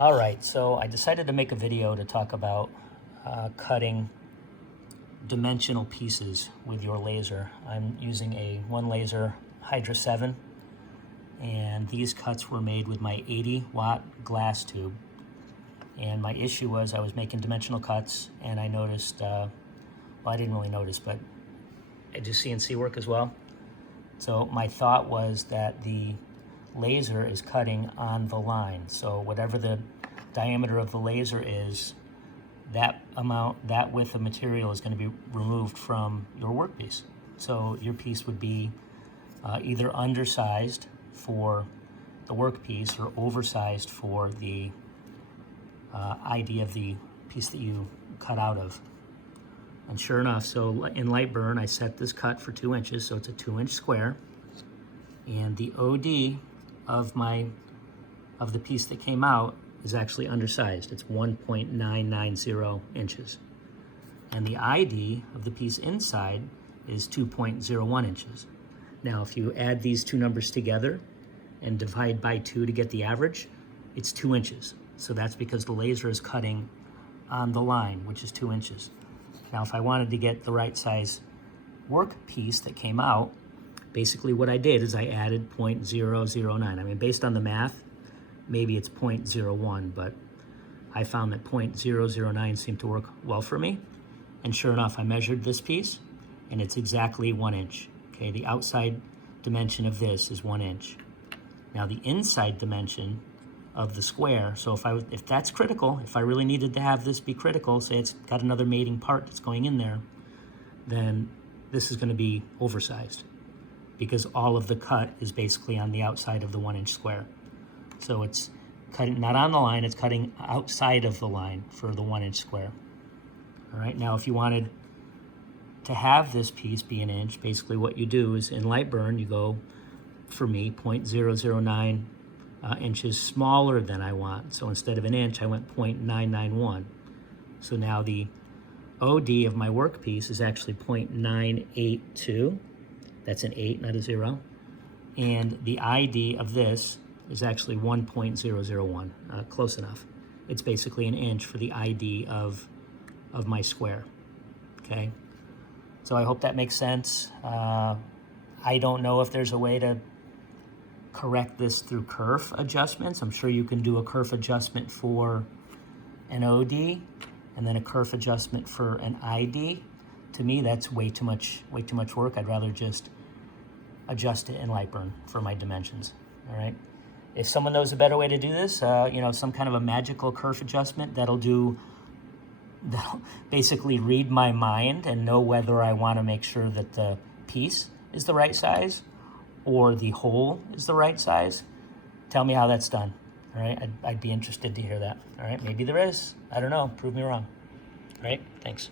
All right, so I decided to make a video to talk about cutting dimensional pieces with your laser. I'm using a one laser Hydra 7, and these cuts were made with my 80-watt glass tube. And my issue was I was making dimensional cuts, and I noticed, well, I didn't really notice, but I do CNC work as well. So my thought was that the laser is cutting on the line. So whatever the diameter of the laser is, that width of material is going to be removed from your workpiece. So your piece would be either undersized for the workpiece or oversized for the ID of the piece that you cut out of. And sure enough, so in light burn, I set this cut for 2 inches, so it's a 2-inch square. And the OD of the piece that came out is actually undersized. It's 1.990 inches. And the ID of the piece inside is 2.01 inches. Now, if you add these two numbers together and divide by 2 to get the average, it's 2 inches. So that's because the laser is cutting on the line, which is 2 inches. Now, if I wanted to get the right size work piece that came out, basically what I did is I added 0.009. I mean, based on the math, maybe it's 0.01, but I found that 0.009 seemed to work well for me. And sure enough, I measured this piece, and it's exactly 1 inch. Okay, the outside dimension of this is 1 inch. Now, the inside dimension of the square, so if that's critical, if I really needed to have this be critical, say it's got another mating part that's going in there, then this is going to be oversized, because all of the cut is basically on the outside of the 1 inch square. So it's cutting not on the line, it's cutting outside of the line for the 1 inch square. All right, now if you wanted to have this piece be 1 inch, basically what you do is in light burn, you go, for me, 0.009 inches smaller than I want. So instead of 1 inch, I went 0.991. So now the OD of my workpiece is actually 0.982. That's an 8, not a 0. And the ID of this is actually 1.001, close enough. It's basically 1 inch for the ID of my square, okay? So I hope that makes sense. I don't know if there's a way to correct this through kerf adjustments. I'm sure you can do a kerf adjustment for an OD and then a kerf adjustment for an ID. To me, that's way too much work. I'd rather just adjust it in light burn for my dimensions, all right? If someone knows a better way to do this, some kind of a magical kerf adjustment that'll basically read my mind and know whether I want to make sure that the piece is the right size or the hole is the right size, tell me how that's done, all right? I'd be interested to hear that, all right? Maybe there is, I don't know, prove me wrong, all right? Thanks.